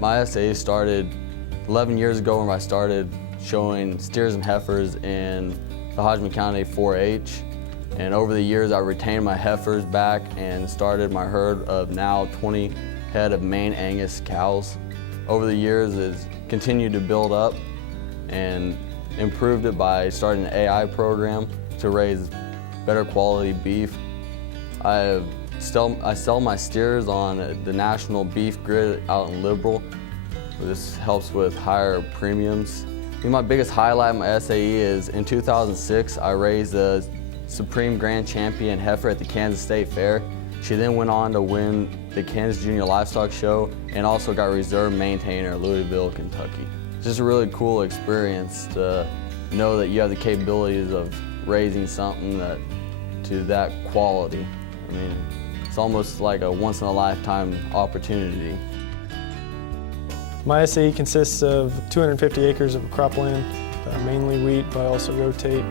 My SAE started 11 years ago when I started showing steers and heifers in the Hodgman County 4-H. And over the years I retained my heifers back and started my herd of now 20 head of Maine Angus cows. Over the years it's continued to build up and improved it by starting an AI program to raise better quality beef. I sell my steers on the national beef grid out in Liberal. This helps with higher premiums. I think my biggest highlight of my SAE is in 2006, I raised a Supreme Grand Champion heifer at the Kansas State Fair. She then went on to win the Kansas Junior Livestock Show and also got reserve maintainer at Louisville, Kentucky. It's just a really cool experience to know that you have the capabilities of raising something to that quality. I mean, it's almost like a once-in-a-lifetime opportunity. My SAE consists of 250 acres of cropland, mainly wheat, but I also rotate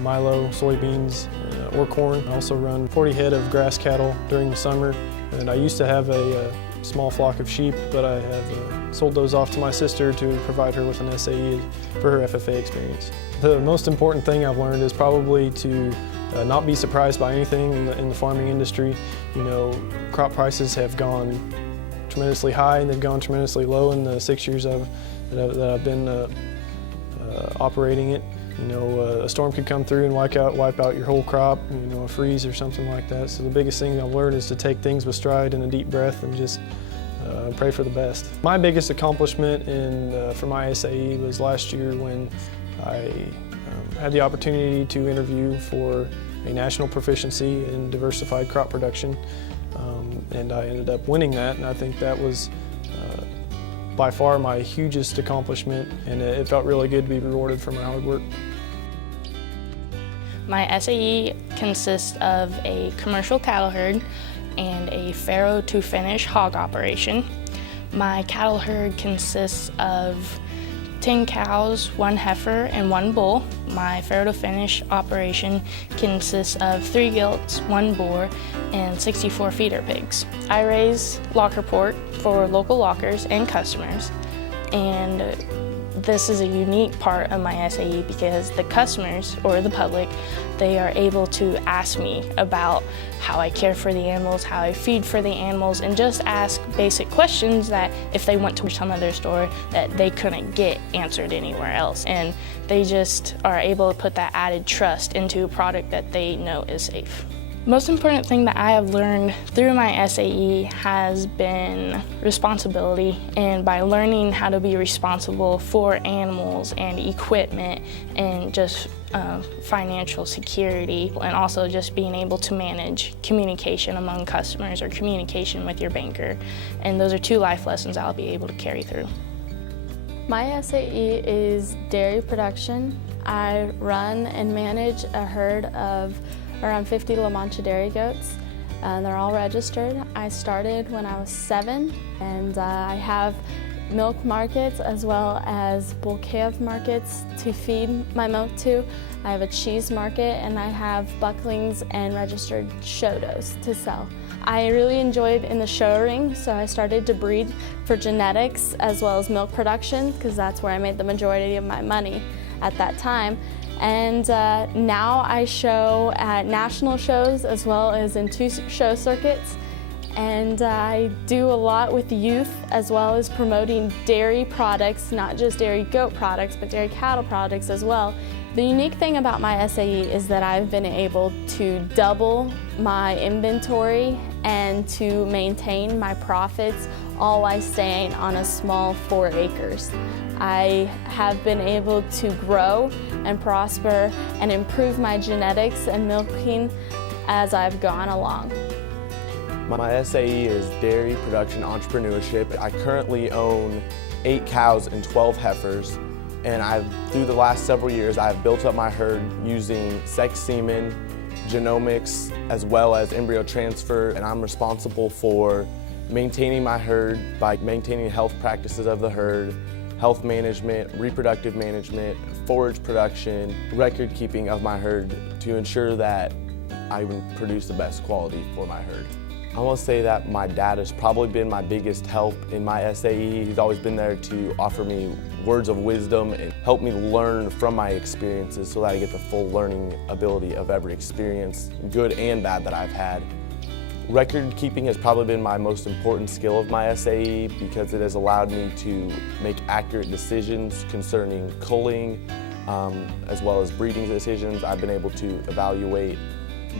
milo, soybeans, or corn. I also run 40 head of grass cattle during the summer, and I used to have a small flock of sheep, but I have sold those off to my sister to provide her with an SAE for her FFA experience. The most important thing I've learned is probably to not be surprised by anything in the farming industry. You know, crop prices have gone tremendously high and they've gone tremendously low in the 6 years that I've been operating it. You know, a storm could come through and wipe out your whole crop, you know, a freeze or something like that. So the biggest thing I've learned is to take things with stride and a deep breath and just pray for the best. My biggest accomplishment for my SAE was last year when I had the opportunity to interview for a national proficiency in diversified crop production, and I ended up winning that, and I think that was by far my hugest accomplishment, and it felt really good to be rewarded for my hard work. My SAE consists of a commercial cattle herd and a farrow to finish hog operation. My cattle herd consists of 10 cows, 1 heifer, and 1 bull. My farrow to finish operation consists of 3 gilts, 1 boar, and 64 feeder pigs. I raise locker pork for local lockers and customers, and this is a unique part of my SAE because the customers, or the public, they are able to ask me about how I care for the animals, how I feed for the animals, and just ask basic questions that if they went to some other store that they couldn't get answered anywhere else. And they just are able to put that added trust into a product that they know is safe. Most important thing that I have learned through my SAE has been responsibility, and by learning how to be responsible for animals and equipment and just financial security, and also just being able to manage communication among customers or communication with your banker. And those are 2 life lessons I'll be able to carry through. My SAE is dairy production. I run and manage a herd of around 50 La Mancha dairy goats. They're all registered. I started when I was 7, and I have milk markets as well as bull calf markets to feed my milk to. I have a cheese market, and I have bucklings and registered show does to sell. I really enjoyed in the show ring, so I started to breed for genetics as well as milk production, because that's where I made the majority of my money at that time. And now I show at national shows as well as in 2 show circuits. And I do a lot with youth as well as promoting dairy products, not just dairy goat products, but dairy cattle products as well. The unique thing about my SAE is that I've been able to double my inventory and to maintain my profits, all while staying on a small 4 acres. I have been able to grow and prosper and improve my genetics and milking as I've gone along. My SAE is dairy production entrepreneurship. I currently own 8 cows and 12 heifers, and through the last several years I've built up my herd using sex semen, genomics, as well as embryo transfer, and I'm responsible for maintaining my herd by maintaining health practices of the herd, health management, reproductive management, forage production, record keeping of my herd to ensure that I can produce the best quality for my herd. I want to say that my dad has probably been my biggest help in my SAE. He's always been there to offer me words of wisdom and help me learn from my experiences so that I get the full learning ability of every experience, good and bad, that I've had. Record keeping has probably been my most important skill of my SAE because it has allowed me to make accurate decisions concerning culling as well as breeding decisions. I've been able to evaluate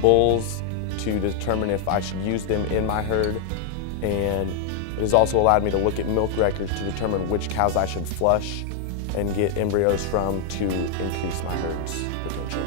bulls to determine if I should use them in my herd, and it has also allowed me to look at milk records to determine which cows I should flush and get embryos from to increase my herd's potential.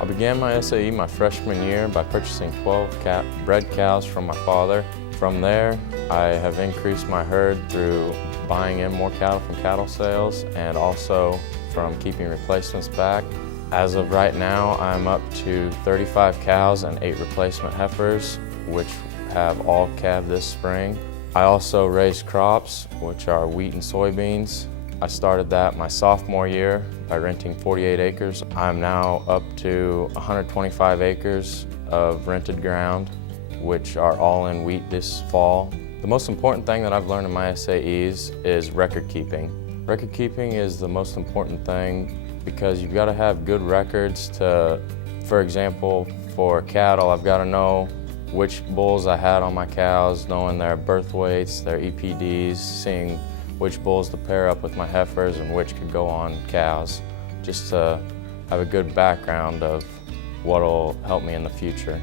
I began my SAE my freshman year by purchasing 12 bred cows from my father. From there, I have increased my herd through buying in more cattle from cattle sales and also from keeping replacements back. As of right now, I'm up to 35 cows and 8 replacement heifers, which have all calved this spring. I also raise crops, which are wheat and soybeans. I started that my sophomore year by renting 48 acres. I'm now up to 125 acres of rented ground, which are all in wheat this fall. The most important thing that I've learned in my SAEs is record keeping. Record keeping is the most important thing because you've got to have good records to, for example, for cattle, I've got to know which bulls I had on my cows, knowing their birth weights, their EPDs, seeing which bulls to pair up with my heifers and which could go on cows, just to have a good background of what will help me in the future.